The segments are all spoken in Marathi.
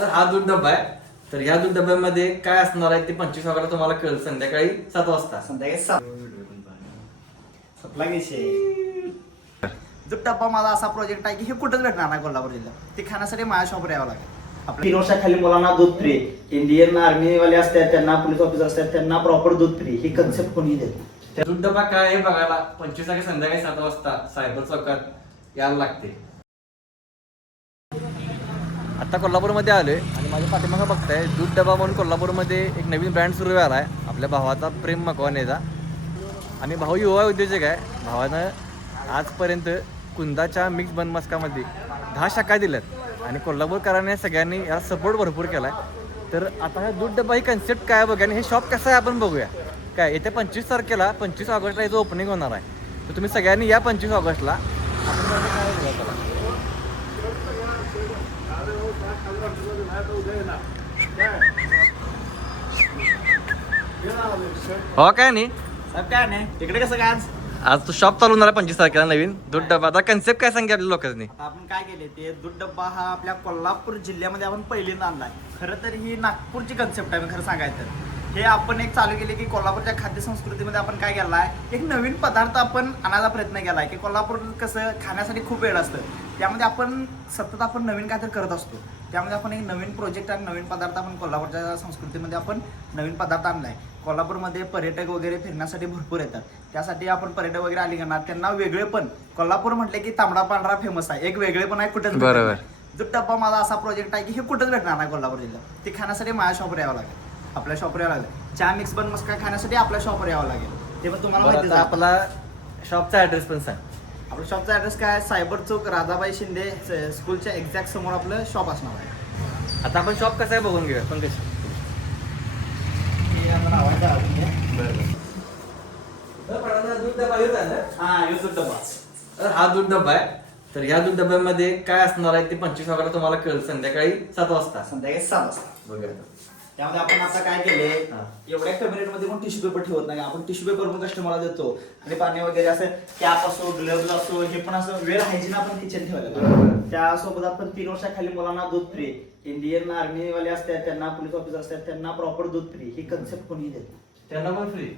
तर हा दूध डब्बा आहे. तर ह्या दूध डब्यामध्ये काय असणार आहे ते 25 ऑगस्टला तुम्हाला कळेल संध्याकाळी 7 वाजता. संध्याकाळी 7 सपला जो डब्बा माझा असा प्रोजेक्ट आहे की हे कुठंच भेटणार नाही कोल्हापूर जिल्ह्यात. ते खाण्यासाठी माझ्या शॉपवर यावं लागेल. आपल्या 3 वर्षाखाली मुलांना दूध फ्री, इंडियन आर्मी वाले असतात त्यांना, पोलीस ऑफिसर असतात त्यांना प्रॉपर दूध फ्री. ही कन्सेप्ट कोणी देते? दूध डब्बा काय आहे बघायला 25 तारखेला संध्याकाळी 7 वाजता सायबर चौकात यायला लागते. आता कोल्हापूरमध्ये आलोय आणि माझ्या पाठीमागं बघताय दूध डबा म्हणून कोल्हापूरमध्ये एक नवीन ब्रँड सुरू झाला आहे आपल्या भावाचा प्रेम मकवानेचा. आणि भाऊ युवा उद्योजक आहे. भावानं आजपर्यंत कुंदाच्या मिक्स बन मस्कामध्ये 10 शाखा दिल्यात आणि कोल्हापूरकरांनी सगळ्यांनी याला सपोर्ट भरपूर केला आहे. तर आता हा दूध डबा ही कन्सेप्ट काय बघा आणि हे शॉप कसं आहे आपण बघूया. काय येत्या 25 तारखेला 25 ऑगस्टला याचं ओपनिंग होणार आहे. तर तुम्ही सगळ्यांनी या 25 ऑगस्टला आपण काय बघूया त्याला. हो काय नाही साहेब काय नाही तिकडे कसं काय आज तो शॉप चालू होणार आहे 25 तारखेला नवीन दूध डबा. आता कन्सेप्ट काय सांगे आपल्या लोकांनी. आता आपण काय केले ते दूध डब्बा हा आपल्या कोल्हापूर जिल्ह्यामध्ये आपण पहिल्यांदा आणलाय. खरं तर ही नागपूरची कन्सेप्ट आहे. खरं सांगायचं तर हे आपण एक चालू केले की कोल्हापूरच्या खाद्य संस्कृतीमध्ये आपण काय केलं आहे एक नवीन पदार्थ आपण आणायचा प्रयत्न केला आहे की कोल्हापूर कसं खाण्यासाठी खूप वेळ असतं. त्यामध्ये आपण सतत आपण नवीन काहीतरी करत असतो. त्यामध्ये आपण एक नवीन प्रोजेक्ट आणि नवीन पदार्थ आपण कोल्हापूरच्या संस्कृतीमध्ये आपण नवीन पदार्थ आणलाय. कोल्हापूरमध्ये पर्यटक वगैरे फिरण्यासाठी भरपूर येतात. त्यासाठी आपण पर्यटक वगैरे आली करणार त्यांना वेगळे पण कोल्हापूर म्हटले की तांबडा पांढरा फेमस आहे. एक वेगळे पण आहे कुठेच बरोबर. जो डब्बा माझा असा प्रोजेक्ट आहे की हे कुठेच भेटणार नाही कोल्हापूर जिल्ह्यात. ते खाण्यासाठी माझ्या शॉपवर यावं लागेल. आपल्या शॉपवर यावं लागेल. चहा मिक्स बन मस्का खाण्यासाठी आपल्या शॉपवर यावं लागेल. ते पण तुम्हाला माहिती आहे. आपला शॉपचा ऍड्रेस पण सांग. आपल्या शॉपचा ऍड्रेस काय आहे सायबर चौक राधाबाई शिंदे स्कूलच्या एक्झॅक्ट समोर आपलं शॉप असणार आहे. आता आपण शॉप कसं आहे बघून घेऊया पण कशी. हा दूध डब्बा आहे. तर ह्या दूध डब्यामध्ये काय असणार आहे ते 25 ऑगस्टला तुम्हाला कळेल संध्याकाळी 7 वाजता. संध्याकाळी 7 वाजता बघूया. त्यामध्ये आपण आता काय केले हा. एवढ्या कॅबिनेटमध्ये पण टिश्यू पेपर ठेवत नाही. आपण टिश्यू पेपर पण कस्टमरला देतो आणि पाणी वगैरे असं कॅप असो ग्लव्ज असो हे पण असं वेल हायजीन आपण किचन ठेवायला. त्यासोबत आपण 3 वर्षाखाली मुलांना दूध फ्री, इंडियन आर्मी वाले असतात त्यांना, पोलीस ऑफिसर असतात त्यांना प्रॉपर दूध फ्री. ही कन्सेप्ट कोणी देते? त्यांना पण फ्री.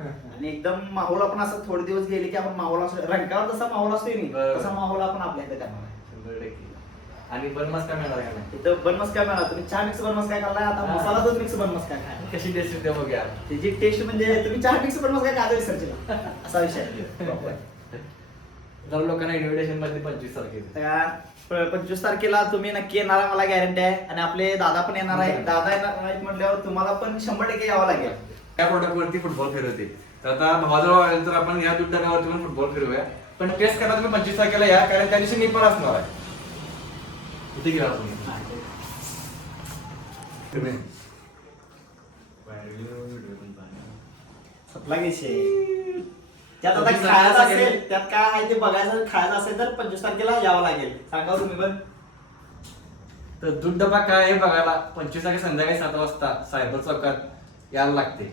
आणि एकदम माहोल आपण असं थोडे दिवस गेले की आपण माहोल असं रंकावर जसा माहोल असतो नाही तसा माहोल आपण आपल्या इथे करणार आहे. 100%. आणि बनमास काय मिळणार का नाही. इथं बनमस काय मिळाला तुम्ही चहा मिक्स बनमस काय खाल्लाय आता मसाला दूध मिक्स बनमस काय खाय कशी टेस्ट येते बघूया. त्याची टेस्ट म्हणजे तुम्ही चहा मिक्स बनमस काय खायचं विसरचे असा विषय आहे. जर लोकांना इन्व्हिटेशन मध्ये 25 तारखेला 25 तारखेला तुम्ही नक्की येणार आहे मला गॅरंटी आहे. आणि आपले दादा पण येणार आहे. दादा येणार आहेत म्हटल्यावर तुम्हाला पण 100% यावं लागेल. त्या प्रोडक्ट वरती फुटबॉल फिरवते. तर आता भावाजवळ आले तर आपण या दूध डब्यावरती पण फुटबॉल फिरवूया. पण टेस्ट करायला तुम्ही 25 तारखेला या कारण त्या दिवशी निपर असणार आहे. इथे घ्या तुम्ही. सपला विषय त्यात आता खायचं असेल त्यात काय आहे ते बघायचं. खायचं असेल तर 25 तारखेला यावं लागेल. सांगा तुम्ही पण. तर दूध डबा काय आहे बघायला 25 तारखेला संध्याकाळी 7 वाजता सायबर चौकात यायला लागते.